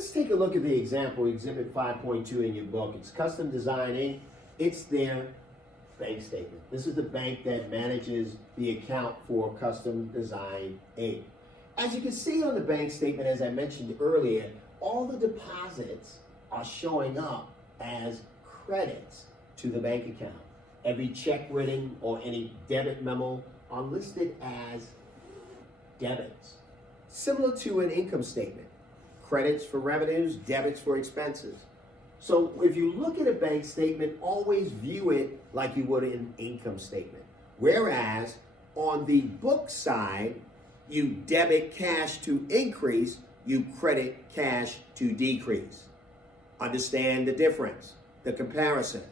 Let's take a look at the example, Exhibit 5.2 in your book. It's Custom Design Inc. It's their bank statement. This is the bank that manages the account for Custom Design Inc. As you can see on the bank statement, as I mentioned earlier, all the deposits are showing up as credits to the bank account. Every check written or any debit memo are listed as debits, similar to an income statement. Credits for revenues, debits for expenses. So if you look at a bank statement, always view it like you would an income statement. Whereas on the book side, you debit cash to increase, you credit cash to decrease. Understand the difference, the comparison.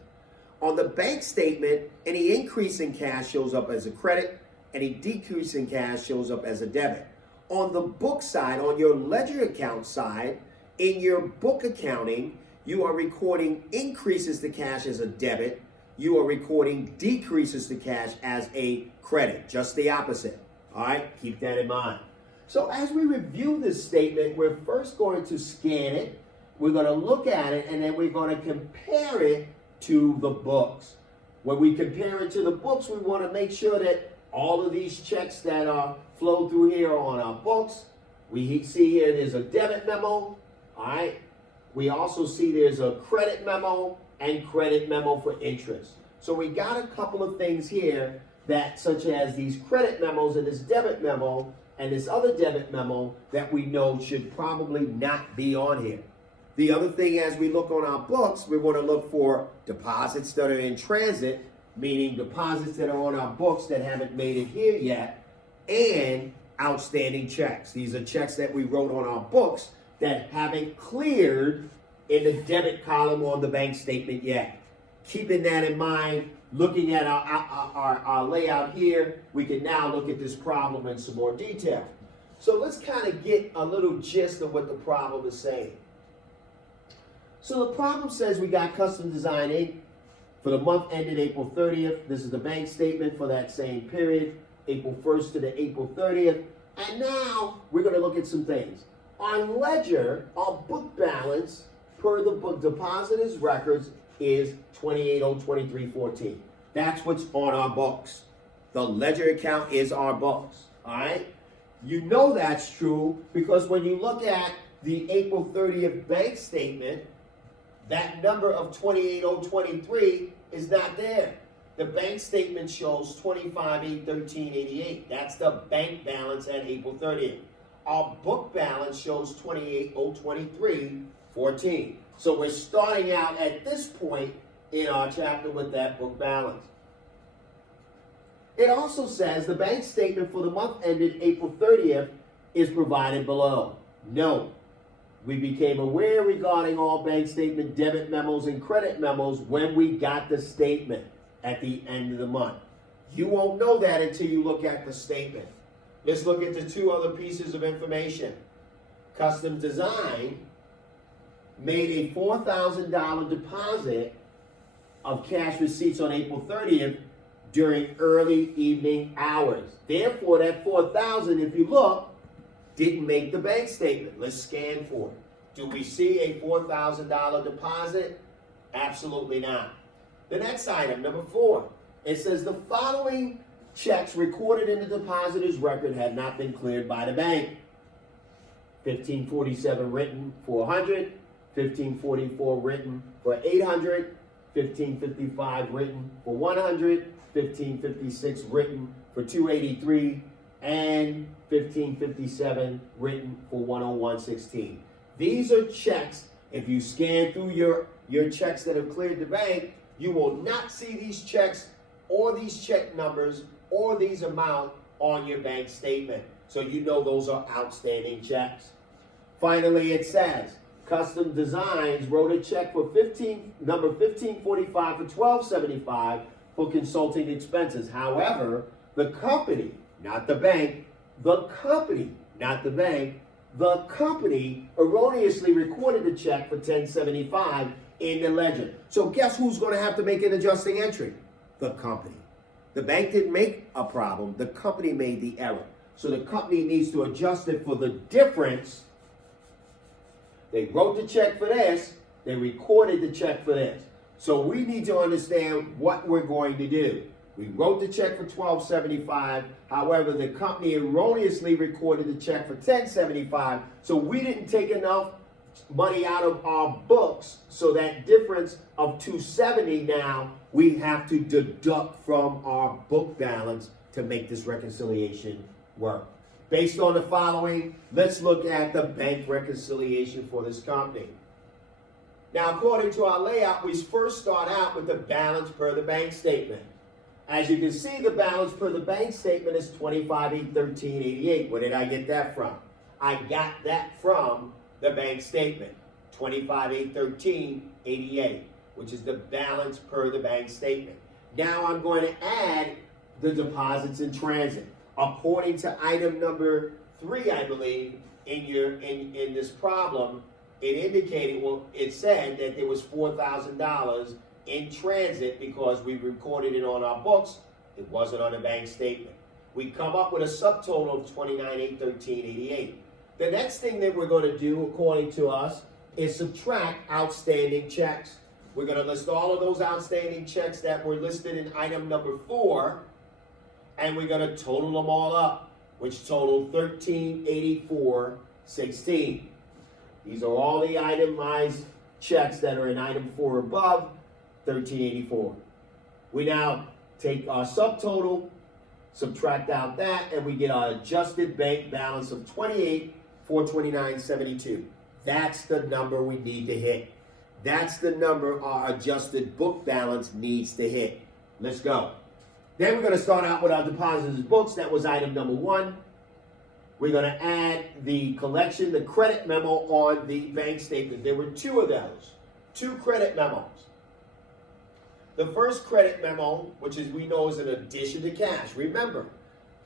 On the bank statement, any increase in cash shows up as a credit, any decrease in cash shows up as a debit. On the book side, on your ledger account side, in your book accounting, you are recording increases to cash as a debit. You are recording decreases to cash as a credit, just the opposite. All right, keep that in mind. So as we review this statement, we're first going to scan it. We're going to look at it, and then we're going to compare it to the books. When we compare it to the books, we want to make sure that all of these checks that are flow through here on our books. We see here there's a debit memo, all right? We also see there's a credit memo and credit memo for interest. So we got a couple of things here that, such as these credit memos and this debit memo and this other debit memo that we know should probably not be on here. The other thing, as we look on our books, we want to look for deposits that are in transit, meaning deposits that are on our books that haven't made it here yet, and outstanding checks. These are checks that we wrote on our books that haven't cleared in the debit column on the bank statement yet. Keeping that in mind, looking at our layout here, we can now look at this problem in some more detail. So let's kind of get a little gist of what the problem is saying. So the problem says we got Custom Design Inc. for the month ended April 30th. This is the bank statement for that same period, April 1st to the April 30th. And now we're going to look at some things. On ledger, our book balance per the book depositors records is 28,023.14. That's what's on our books. The ledger account is our books. All right? You know that's true because when you look at the April 30th bank statement, that number of 28,023 is not there. The bank statement shows 25,813.88. That's the bank balance at April 30th. Our book balance shows 28,023.14. So we're starting out at this point in our chapter with that book balance. It also says the bank statement for the month ended April 30th is provided below. Note, we became aware regarding all bank statement debit memos and credit memos when we got the statement at the end of the month. You won't know that until you look at the statement. Let's look at the two other pieces of information. Custom Design made a $4,000 deposit of cash receipts on April 30th during early evening hours. Therefore, that $4,000, if you look, didn't make the bank statement. Let's scan for it. Do we see a $4,000 deposit? Absolutely not. The next item, number 4, it says the following checks recorded in the depositor's record had not been cleared by the bank. 1547 written for 100, 1544 written for 800, 1555 written for 100, 1556 written for 283, and 1557 written for 101.16. These are checks. If you scan through your checks that have cleared the bank, you will not see these checks or these check numbers or these amount on your bank statement. So you know those are outstanding checks. Finally, it says Custom Designs wrote a check for number 1545 for $12.75 for consulting expenses. However, the company, not the bank, the company, not the bank, the company erroneously recorded the check for $10.75 in the ledger. So guess who's going to have to make an adjusting entry? The company. The bank didn't make a problem. The company made the error. So the company needs to adjust it for the difference They wrote the check for this, they recorded the check for this. So we need to understand what we're going to do. We wrote the check for $12.75. However, the company erroneously recorded the check for $10.75. So we didn't take enough money out of our books. So that difference of $270 now we have to deduct from our book balance to make this reconciliation work. Based on the following, let's look at the bank reconciliation for this company. Now, according to our layout, we first start out with the balance per the bank statement. As you can see, the balance per the bank statement is $25,813.88. Where did I get that from? I got that from the bank statement, $25,813.88, which is the balance per the bank statement. Now I'm going to add the deposits in transit. According to item number 3, I believe, in this problem, it indicated, well, it said that there was $4,000 in transit because we recorded it on our books. It wasn't on the bank statement. We come up with a subtotal of $29,813.88. The next thing that we're going to do, according to us, is subtract outstanding checks. We're going to list all of those outstanding checks that were listed in item number 4, and we're going to total them all up, which total $1384.16. These are all the itemized checks that are in item 4 above, $1384. We now take our subtotal, subtract out that, and we get our adjusted bank balance of $28,429.72. That's the number we need to hit. That's the number our adjusted book balance needs to hit. Let's go. Then we're going to start out with our depositors' books. That was item number 1. We're going to add the collection, the credit memo on the bank statement. There were 2 of those, 2 credit memos. The first credit memo, which is we know is an addition to cash. Remember,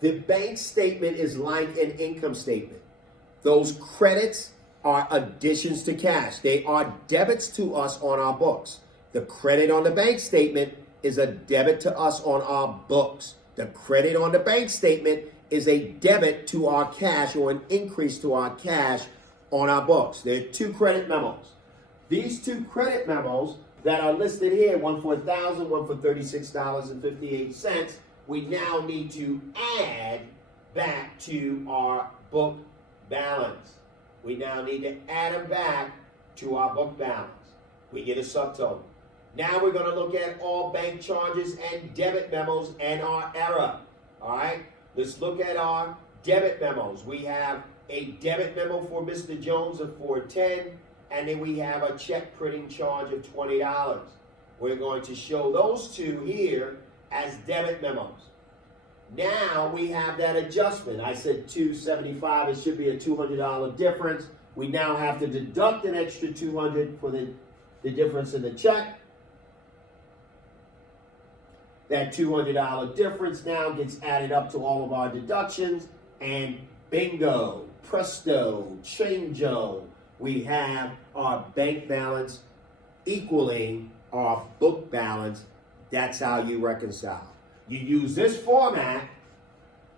the bank statement is like an income statement. Those credits are additions to cash. They are debits to us on our books. The credit on the bank statement is a debit to us on our books. The credit on the bank statement is a debit to our cash or an increase to our cash on our books. There are 2 credit memos. These 2 credit memos that are listed here, one for $1,000, one for $36.58, we now need to add back to our book balance. We now need to add them back to our book balance. We get a subtotal. Now we're going to look at all bank charges and debit memos and our error. All right? Let's look at our debit memos. We have a debit memo for Mr. Jones of $410, and then we have a check printing charge of $20. We're going to show those 2 here as debit memos. Now we have that adjustment. I said $275. It should be a $200 difference. We now have to deduct an extra $200 for the difference in the check. That $200 difference now gets added up to all of our deductions, and bingo, presto, chango, we have our bank balance equaling our book balance. That's how you reconcile. You use this format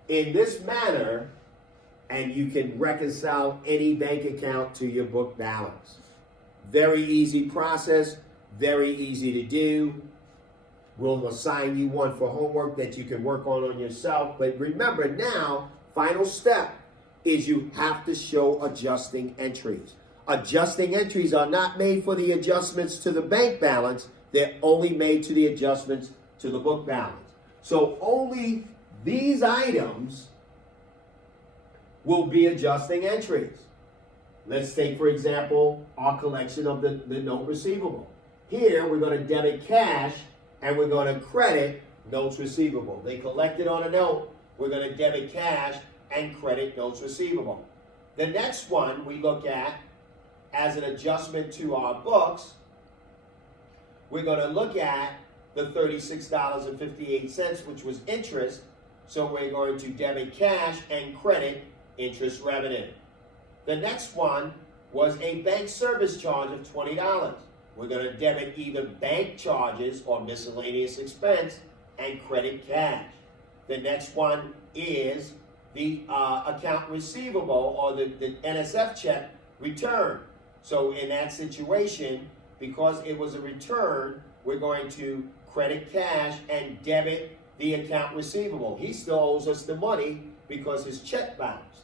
in this manner, and you can reconcile any bank account to your book balance. Very easy process, very easy to do. We'll assign you one for homework that you can work on yourself. But remember now, final step is you have to show adjusting entries. Adjusting entries are not made for the adjustments to the bank balance. They're only made to the adjustments to the book balance. So only these items will be adjusting entries. Let's take, for example, our collection of the note receivable. Here, we're going to debit cash and we're going to credit notes receivable. They collected on a note. We're going to debit cash and credit notes receivable. The next one we look at as an adjustment to our books, we're going to look at the $36.58, which was interest. So we're going to debit cash and credit interest revenue. The next one was a bank service charge of $20. We're going to debit either bank charges or miscellaneous expense and credit cash. The next one is the account receivable or the NSF check return. So in that situation, because it was a return, we're going to credit cash and debit the account receivable. He still owes us the money because his check bounced.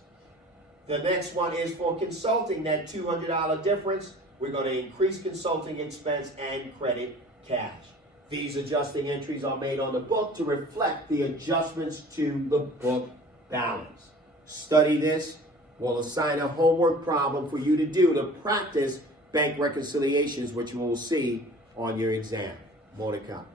The next one is for consulting, that $200 difference. We're going to increase consulting expense and credit cash. These adjusting entries are made on the book to reflect the adjustments to the book balance. Study this. We'll assign a homework problem for you to do to practice bank reconciliations, which you will see on your exam. More to come.